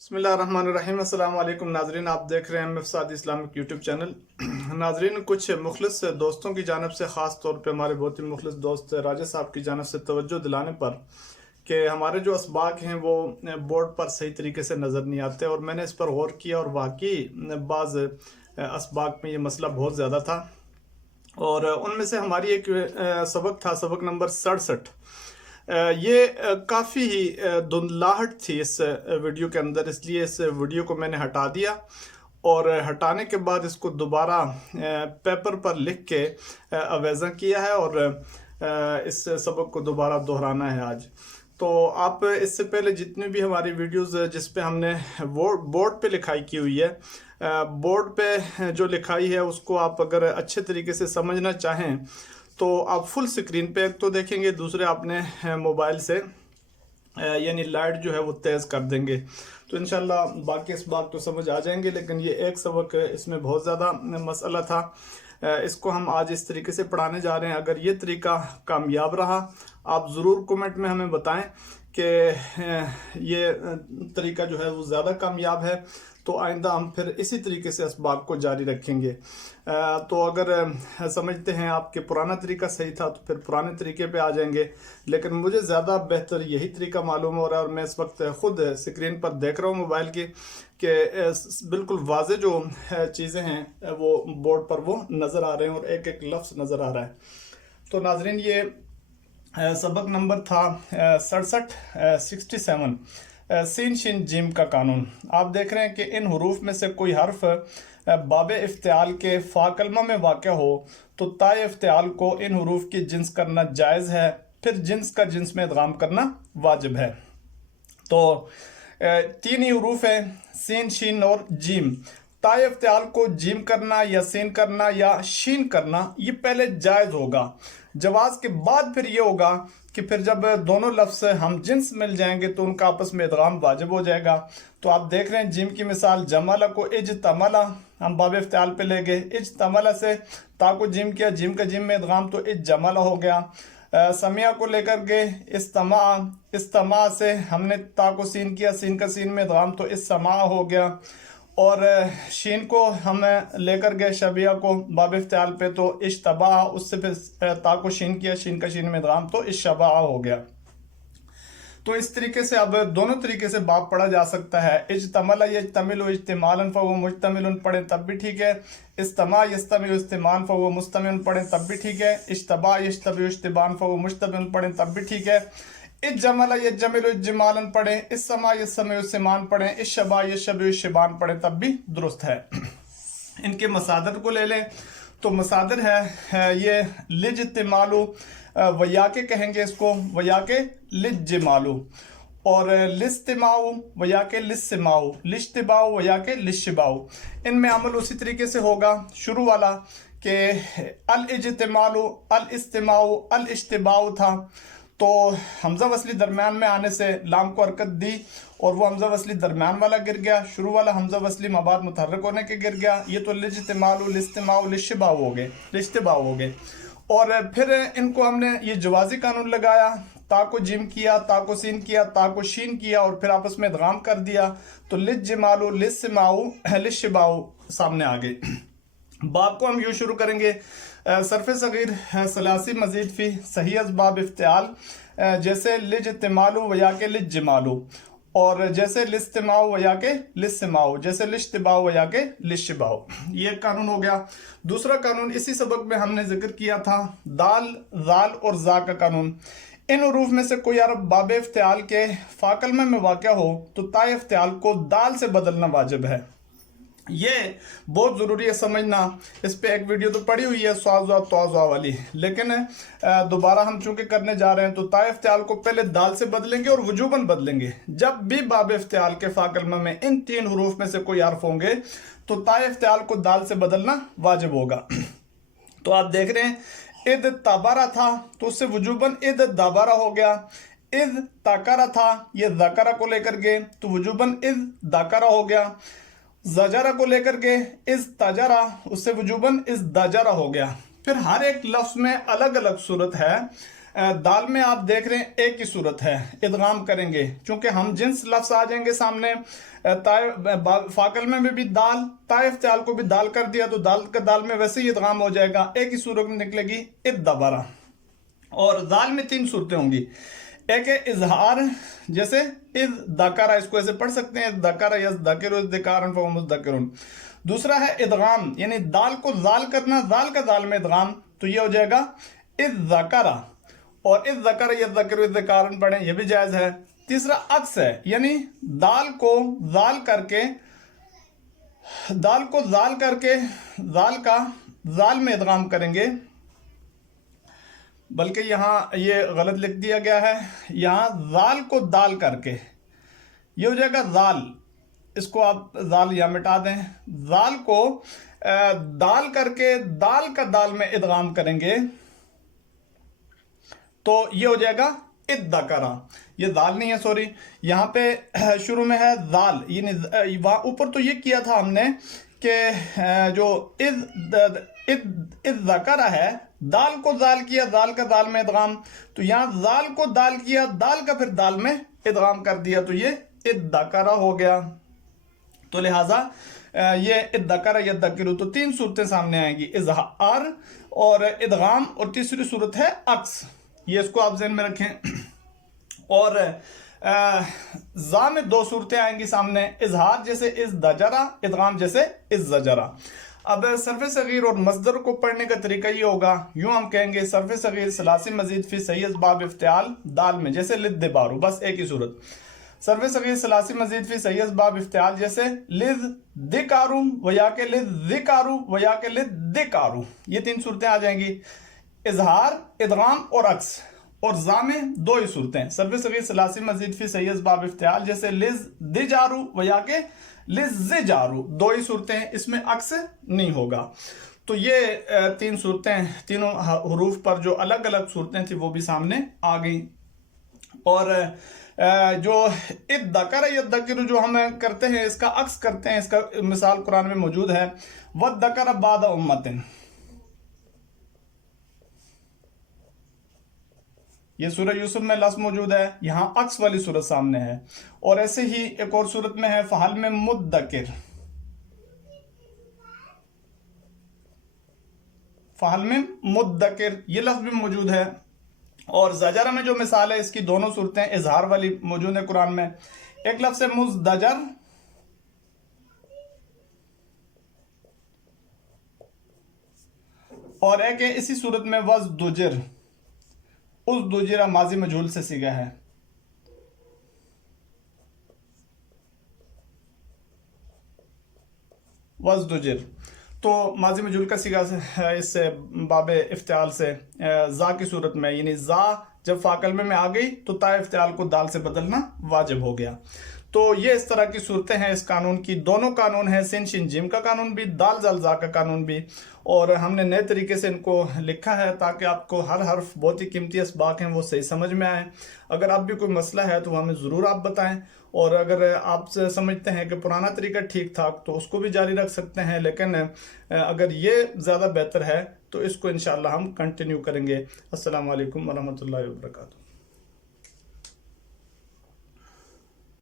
बिस्मिल्लाहिर्रहमानिर्रहीम। अस्सलाम वालेकुम नाजरीन, आप देख रहे हैं सादी इस्लामिक यूट्यूब चैनल। नाजरीन, कुछ मुखलिस दोस्तों की जानब से, ख़ास तौर पे हमारे बहुत ही मुखलिस दोस्त राजा साहब की जानब से तवज्जो दिलाने पर कि हमारे जो असबाक हैं वो बोर्ड पर सही तरीके से नज़र नहीं आते, और मैंने इस पर गौर किया और वाकई बाज़ असबाक में ये मसला बहुत ज़्यादा था। और उनमें से हमारी एक सबक था, सबक नंबर 67। ये काफ़ी ही धुंधलाहट थी इस वीडियो के अंदर, इसलिए इस वीडियो को मैंने हटा दिया और हटाने के बाद इसको दोबारा पेपर पर लिख के अवेज़ा किया है और इस सबक को दोबारा दोहराना है आज। तो आप इससे पहले जितनी भी हमारी वीडियोस जिस पे हमने बोर्ड पे लिखाई की हुई है, बोर्ड पे जो लिखाई है उसको आप अगर अच्छे तरीके से समझना चाहें तो आप फुल स्क्रीन पे एक तो देखेंगे, दूसरे आपने मोबाइल से यानी लाइट जो है वो तेज़ कर देंगे तो इंशाल्लाह बाकी इस बात तो समझ आ जाएंगे। लेकिन ये एक सबक इसमें बहुत ज़्यादा मसला था, इसको हम आज इस तरीके से पढ़ाने जा रहे हैं। अगर ये तरीका कामयाब रहा, आप ज़रूर कमेंट में हमें बताएं कि ये तरीका जो है वो ज़्यादा कामयाब है, तो आइंदा हम फिर इसी तरीके से असबाक को जारी रखेंगे। तो अगर समझते हैं आपके पुराना तरीका सही था तो फिर पुराने तरीके पे आ जाएंगे, लेकिन मुझे ज़्यादा बेहतर यही तरीका मालूम हो रहा है और मैं इस वक्त खुद स्क्रीन पर देख रहा हूँ मोबाइल की कि बिल्कुल वाज़े जो चीज़ें हैं वो बोर्ड पर वो नज़र आ रहे हैं और एक एक लफ्ज़ नज़र आ रहा है। तो नाजरीन, ये सबक नंबर था 67 सीन शिन जिम का कानून। आप देख रहे हैं कि इन हरूफ में से कोई हर्फ बाब इफ्तियाल के फा कलमा में वाक़या हो तो ताए इफ्तियाल को इन हरूफ की जिन्स करना जायज़ है, फिर जिन्स का जिन्स में इदगाम करना वाजिब है। तो तीन ही हरूफ हैं, सीन शीन और जीम। ताए इफ्तियाल को जीम करना या सीन करना या शीन करना ये पहले जायज़ होगा, जवाज़ के बाद फिर ये होगा कि फिर जब दोनों लफ्ज़ हम जिन्स मिल जाएंगे तो उनका आपस में इदगाम वाजिब हो जाएगा। तो आप देख रहे हैं जिम की मिसाल, जमाला को इज्तमला हम बाब इफ्तियाल पे ले गए, इज्तमला से ता को जिम किया, जिम का जिम में इदगाम तो इज्जमला हो गया। समिया को लेकर गए इस्तमा, इस्तमा से हमने ता को सीन किया, सीन का सीन में इदगाम तो इस्समा हो गया। और शीन को हम लेकर गए शबिया को बाब इफ्तियाल पे तो इश्तबा, उससे फिर ता को शीन किया, शीन का शीन में इदगाम तो इश्शबा हो गया। तो इस तरीके से अब दोनों तरीके से बाब पढ़ा जा सकता है। इज्तमला यज्तमिलु इज्तिमालन फहुव मुज्तमिलुन पढ़ें तब भी ठीक है, इस्तमा यस्तमिलु इस्तिमान फहुव मुस्तमिलुन पढ़ें तब भी ठीक है, इश्तबा यश्तबिलु इश्तिबान फहुव मुश्तबिलुन पढ़ें तब भी ठीक है, इज्जमला यज्जमिलु इज्जमालन पढ़ें, इस्समा यस्समिलु इस्समान पढ़ें, इश्शबा यश्शबिलु इश्शिबान पढ़ें तब भी दुरुस्त है। इनके मसादर को ले लें तो मसादर है ये लिज्तिमालु, वयाके कहेंगे इसको, वयाके लिज्जिमालु, और लिस्तिमाउ वयाके लिस्सिमाउ, लिश्तिबाउ वयाके लिश्शिबाउ। इनमें अमल उसी तरीके से होगा, शुरू वाला कि अल इज्तिमालु अल इस्तिमाउ अल इश्तिबाउ था तो हमज़ा वसली दरमियान में आने से लाम को हरकत दी और वो हमज़ा वसली दरमियान वाला गिर गया, शुरू वाला हमज़ा वसली मबाद मुतहर्रिक होने के गिर गया। ये तो लिज्तिमालु लिस्तिमाउ लिश्शिबाउ हो गए, लिश्तिबाउ हो गए। और फिर इनको हमने ये जवाजी कानून लगाया, ता को जिम किया, ता को सीन किया, ता को शीन किया और फिर आपस में इदगाम कर दिया तो लिज्जिमालु लिस्सिमाउ लिश्शिबाउ सामने आ गए। बाब को हम यूँ शुरू करेंगे, सरफ़ सगीर सलासी मजीद फ़ी सही असबाब इफ्तियाल, जैसे लिज्तिमालु वयाके लिज्जिमालु, और जैसे लिस्तिमाउ वयाके लिस्सिमाउ, जैसे लिश्तिबाउ वयाके लिश्शिबाउ। ये कानून हो गया। दूसरा कानून इसी सबक में हमने जिक्र किया था, दाल जाल और जा का कानून। इन उरूफ में से कोई अरब बाब इफ्तियाल के फाकलमे में वाक़या हो तो ताए इफ्तियाल को दाल से बदलना वाजिब है। ये बहुत ज़रूरी है समझना। इस पे एक वीडियो तो पड़ी हुई है स्वाज़ा तौज़ा वाली, लेकिन दोबारा हम चूंकि करने जा रहे हैं तो ताए इफ्तियाल को पहले दाल से बदलेंगे और वजूबन बदलेंगे। जब भी बाब इफ्तियाल के फाकलमा में इन तीन हरूफ में से कोई हर्फ होंगे तो ताए इफ्तियाल को दाल से बदलना वाजिब होगा। तो आप देख रहे हैं इद ताबारा था तो उससे वजूबन इद दाबारा हो गया। इद ताकारा था, ये ज़करा को लेकर गए तो वजूबन इद दाकारा हो गया। ज़जरा को लेकर के इस तजरा, उससे वजूबन इस दजरा हो गया। फिर हर एक लफ्ज़ में अलग अलग सूरत है, दाल में आप देख रहे हैं एक ही सूरत है, इदगाम करेंगे, चूंकि हम जिन्स लफ्ज आ जाएंगे सामने। फाकल में भी दाल, ताय इफ्तियाल को भी दाल कर दिया तो दाल का दाल में वैसे ही इदगाम हो जाएगा, एक ही सूरत में निकलेगी इद्दबरा। और दाल में 3 सूरतें होंगी, एक है इजहार, जैसे इज दकरा, इसको ऐसे पढ़ सकते हैं दकरा यस दकिरु इज़्दिकारन फहुमुज़्दकिरुन। दूसरा है इदगाम, यानी दाल को दाल करना, दाल का दाल में इदगाम, तो ये हो जाएगा इज दकरा, और इज दकरा यस दकिरु इज़्दिकारन पढ़ें, यह भी जायज है। तीसरा अक्स है, यानी दाल को दाल करके, दाल को दाल करके दाल का दाल में इदगाम करेंगे, बल्कि यहाँ ये गलत लिख दिया गया है, यहाँ दाल को दाल करके, ये हो जाएगा दाल, इसको आप दाल या मिटा दें, दाल को दाल करके दाल का दाल में इदगाम करेंगे तो ये हो जाएगा इद्दकरा। ये दाल नहीं है, सॉरी, यहाँ पे शुरू में है दाल, यानी वहाँ ऊपर तो ये किया था हमने कि जो इद्दकरा है, दाल को दाल किया, दाल का दाल में इदगाम, तो यहाँ दाल को दाल किया, दाल का फिर दाल में इदगाम कर दिया, तो ये इद्दकरा हो गया। तो लिहाजा ये इद्दकरा यद्दकिरु, तो 3 सूरतें सामने आएंगी, इजहार और इदगाम, और तीसरी सूरत है अक्स, ये इसको आप ज़हन में रखें। और जा में 2 सूरतें आएंगी सामने, इजहार जैसे इज दजरा, इदगाम जैसे इज जजरा। अब सर्फ सगीर और मस्दर को पढ़ने का तरीका ये होगा, यूं हम कहेंगे सर्फ सगीर सलासी मजीद फी सही असबाब इफ्तियाल दाल में, जैसे लिद बारू, बस एक ही सूरत। सर्फ सगीर सलासी मजीद फी सही असबाब इफ्तियाल, जैसे लिद दिकारू वया के लिद दिकारू वया के लिद दिकारू, ये 3 सूरतें आ जाएंगी। इजहार, इदगाम और अक्स, और जा में 2 ही सूरतें, सर्फ सगीर सलासी मजीद फी सही असबाब इफ्तियाल, जैसे लिज दिजारू वया के लिज़्ज़िजारू, 2 ही सूरतें हैं, इसमें अक्स नहीं होगा। तो ये 3 सूरतें, तीनों हुरूफ पर जो अलग अलग सूरतें थी वो भी सामने आ गई। और जो इद्दकरा यद्दकिरु जो हम करते हैं, इसका अक्स करते हैं, इसका मिसाल कुरान में मौजूद है, वद्दकरा बाद उम्मतिन, ये सूरह यूसुफ में लफ्ज़ मौजूद है, यहाँ अक्स वाली सूरत सामने है। और ऐसे ही एक और सूरत में है फहल में मुद्दकिर, फहल में मुद्दकिर, ये लफ्ज़ भी मौजूद है। और ज़जरा में जो मिसाल है, इसकी दोनों सूरतें इजहार वाली मौजूद है कुरान में, एक लफ्ज़ है मुज़दजर, और एक है इसी सूरत में वज़दुजिर, उस दुजिरा माजी मजहूल से सीगा है। वज़दुजिर तो माजी मजहूल का सीगा है, इससे बाब इफ्तियाल से जा की सूरत में, यानी जा जब फाकल में आ गई तो ता इफ्तियाल को दाल से बदलना वाजिब हो गया। तो ये इस तरह की सूरतें हैं इस कानून की। दोनों कानून हैं, सिन शिन जिम का कानून भी, दाल जल जा का कानून भी, और हमने नए तरीके से इनको लिखा है ताकि आपको हर हर्फ बहुत ही कीमती असबाक हैं वो सही समझ में आए। अगर आप भी कोई मसला है तो हमें ज़रूर आप बताएं, और अगर आप समझते हैं कि पुराना तरीका ठीक था तो उसको भी जारी रख सकते हैं, लेकिन अगर ये ज़्यादा बेहतर है तो इसको इंशाअल्लाह हम कंटिन्यू करेंगे। अस्सलामु अलैकुम वरहमतुल्लाहि वबरकातुहू।